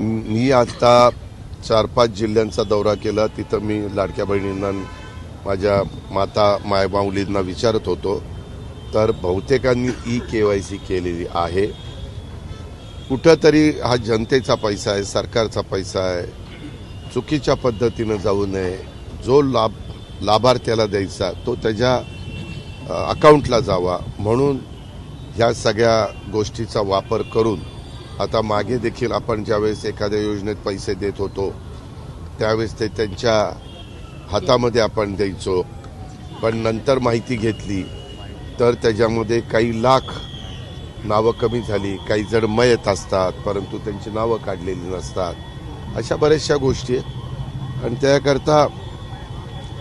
मी आता 4-5 जिल्ह्यांचा दौरा केला. तिथं मी लाडक्या बहिणींना, माझ्या माता मायमाऊलींना विचारत होतो. तर बहुतेकांनी KYC केलेली आहे. कुठंतरी हा जनतेचा पैसा आहे, सरकारचा पैसा आहे. चुकीच्या पद्धतीनं जाऊ नये. जो लाभार्थ्याला द्यायचा तो त्याच्या अकाउंटला जावा, म्हणून ह्या सगळ्या गोष्टीचा वापर करून आता मागे देखील आपण ज्यावेळेस एखाद्या योजनेत पैसे देत होतो त्यावेळेस ते त्यांच्या हातामध्ये आपण द्यायचो. पण नंतर माहिती घेतली तर त्याच्यामध्ये काही लाख नावं कमी झाली. काही जण मयत असतात परंतु त्यांची नावं काढलेली नसतात. अशा बऱ्याचशा गोष्टी आहेत आणि त्याकरता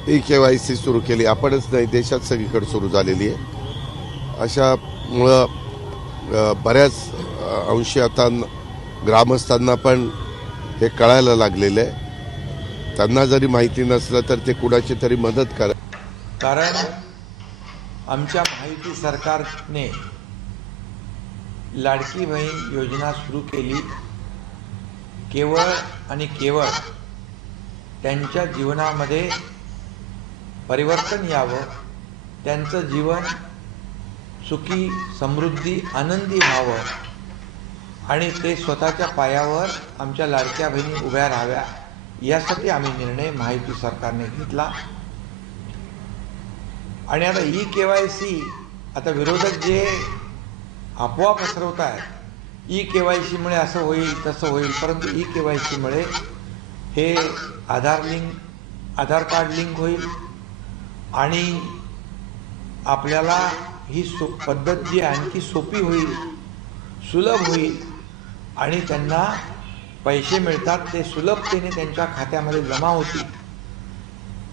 KYC सुरू केली. आपणच नाही, देशात सगळीकडे सुरू झालेली आहे. अशामुळं बऱ्याच अंशी आता ग्रामस्थांना पण हे कळायला लागलेलं आहे. त्यांना जरी माहिती नसलं तर ते कुणाची तरी मदत करा. कारण आमच्या महायुती सरकारने लाडकी बहीण योजना सुरू केली केवळ आणि केवळ त्यांच्या जीवनामध्ये परिवर्तन यावं, त्यांचं जीवन सुखी, समृद्धी, आनंदी व्हावं आणि ते स्वतःच्या पायावर आमच्या लाडक्या बहिणी उभ्या राहाव्या, यासाठी आम्ही निर्णय महायुती सरकारने घेतला. आणि आता KYC, आता विरोधक जे अफवा पसरवत आहेत, KYC मुळे असं होईल तसं होईल, परंतु KYC मुळे हे आधार कार्ड लिंक होईल आणि आपल्याला ही पद्धत जी आणखी सोपी होईल, सुलभ होईल आणि त्यांना पैसे मिळतात ते सुलभतेने त्यांच्या खात्यामध्ये जमा होतील.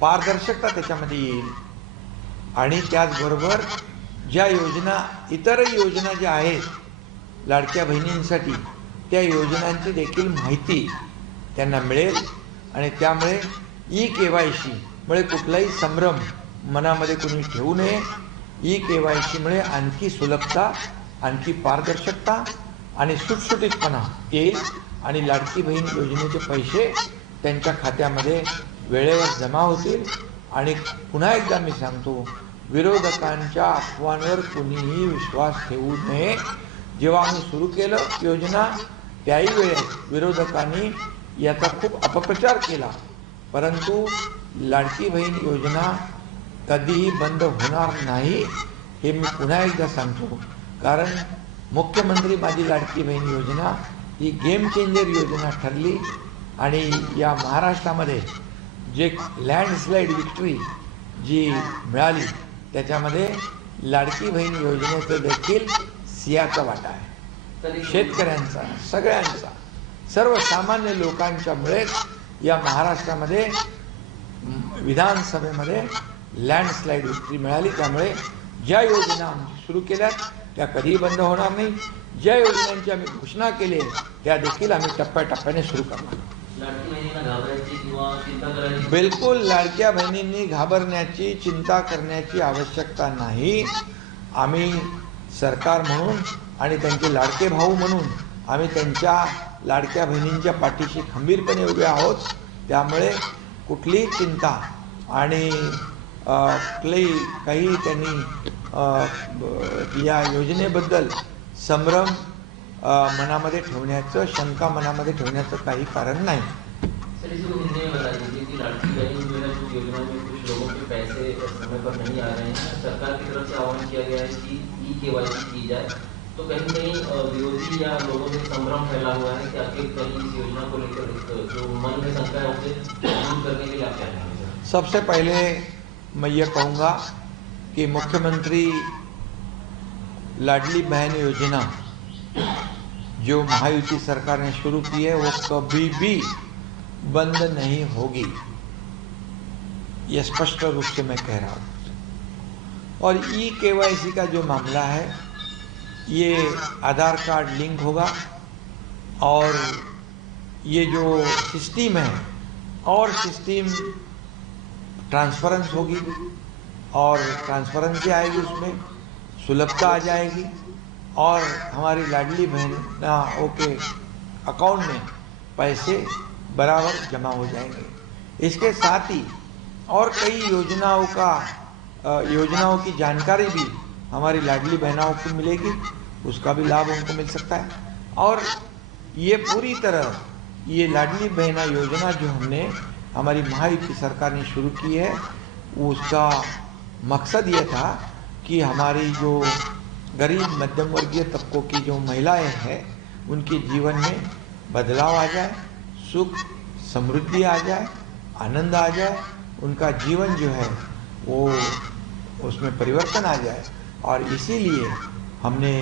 पारदर्शकता त्याच्यामध्ये येईल आणि त्याचबरोबर ज्या योजना, इतरही योजना ज्या आहेत लाडक्या बहिणींसाठी, त्या योजनांची देखील माहिती त्यांना मिळेल आणि त्यामुळे KYC मुळे कुठलाही संभ्रम मनामध्ये कोणी ठेवू नये. KYC मुळे आणखी सुलभता, आणखी पारदर्शकता आणि सुटसुटीतपणा येईल आणि लाडकी बहीण योजनेचे पैसे त्यांच्या खात्यामध्ये वेळेवर जमा होतील. आणि पुन्हा एकदा मी सांगतो, विरोधकांच्या अफवांवर कुणीही विश्वास ठेवू नये. जेव्हा आम्ही सुरू केलं योजना त्याही वेळेस विरोधकांनी याचा खूप अपप्रचार केला, परंतु लाडकी बहीण योजना कधीही बंद होणार नाही हे मी पुन्हा एकदा सांगतो. कारण मुख्यमंत्री माझी लाडकी बहीण योजना ही गेम चेंजर योजना ठरली आणि या महाराष्ट्रामध्ये जे लँडस्लाईड विक्ट्री जी मिळाली त्याच्यामध्ये लाडकी बहीण योजनेचं देखील सिंहाचा वाटा आहे. शेतकऱ्यांचा, सगळ्यांचा, सर्वसामान्य लोकांच्या मुळेच या महाराष्ट्रामध्ये विधानसभेमध्ये लँडस्लाईड विक्ट्री मिळाली. त्यामुळे ज्या योजना आम्ही सुरू केल्यात त्या कधीही बंद होणार नाही. ज्या योजनांची आम्ही घोषणा केली त्या देखील आम्ही टप्प्याटप्प्याने सुरू करणार. बिलकुल लाडक्या बहिणींनी घाबरण्याची, चिंता करण्याची आवश्यकता नाही. आम्ही सरकार म्हणून आणि त्यांचे लाडके भाऊ म्हणून आम्ही त्यांच्या लाडक्या बहिणींच्या पाठीशी खंबीरपणे उभे आहोत. त्यामुळे कुठलीही चिंता आणि काही त्यांनी या योजनेबद्दल संभ्रम मनामध्ये ठेवण्याचं, शंका मनामध्ये ठेवण्याचं काही कारण नाही. लाड़की बहन योजना में कुछ लोगों के पैसे समय पर नहीं आ रहे हैं, सरकार की तरफ से आह्वान किया गया है कि KYC की जाए, तो कहीं कहीं विरोधी या लोगों में संभ्रम फैला हुआ है कि आखिर कहीं इस योजना को लेकर जो मन में शंका है उसे दूर करने के लिए आप क्या कहेंगे? सबसे पहले मैं ये कहूँगा कि मुख्यमंत्री लाडली बहन योजना जो महायुति सरकार ने शुरू की है वो कभी भी बंद नहीं होगी, ये स्पष्ट रूप से मैं कह रहा हूँ. और KYC का जो मामला है ये आधार कार्ड लिंक होगा और ये जो सिस्टम है और सिस्टम ट्रांसपेरेंस होगी और ट्रांसपेरेंसी आएगी, उसमें सुलभता आ जाएगी और हमारी लाडली बहन के अकाउंट में पैसे बराबर जमा हो जाएंगे। इसके साथ ही और कई योजनाओं की जानकारी भी हमारी लाडली बहनों को मिलेगी, उसका भी लाभ उनको मिल सकता है। और ये पूरी तरह ये लाडली बहना योजना जो हमने हमारी महायुति सरकार ने शुरू की है, उसका मकसद ये था कि हमारी जो गरीब मध्यम वर्गीय तबकों की जो महिलाएं हैं उनके जीवन में बदलाव आ जाए, सुख समृद्धि आ जाए, आनंद आ जाए, उनका जीवन जो है वो उसमें परिवर्तन आ जाए। और इसीलिए हमने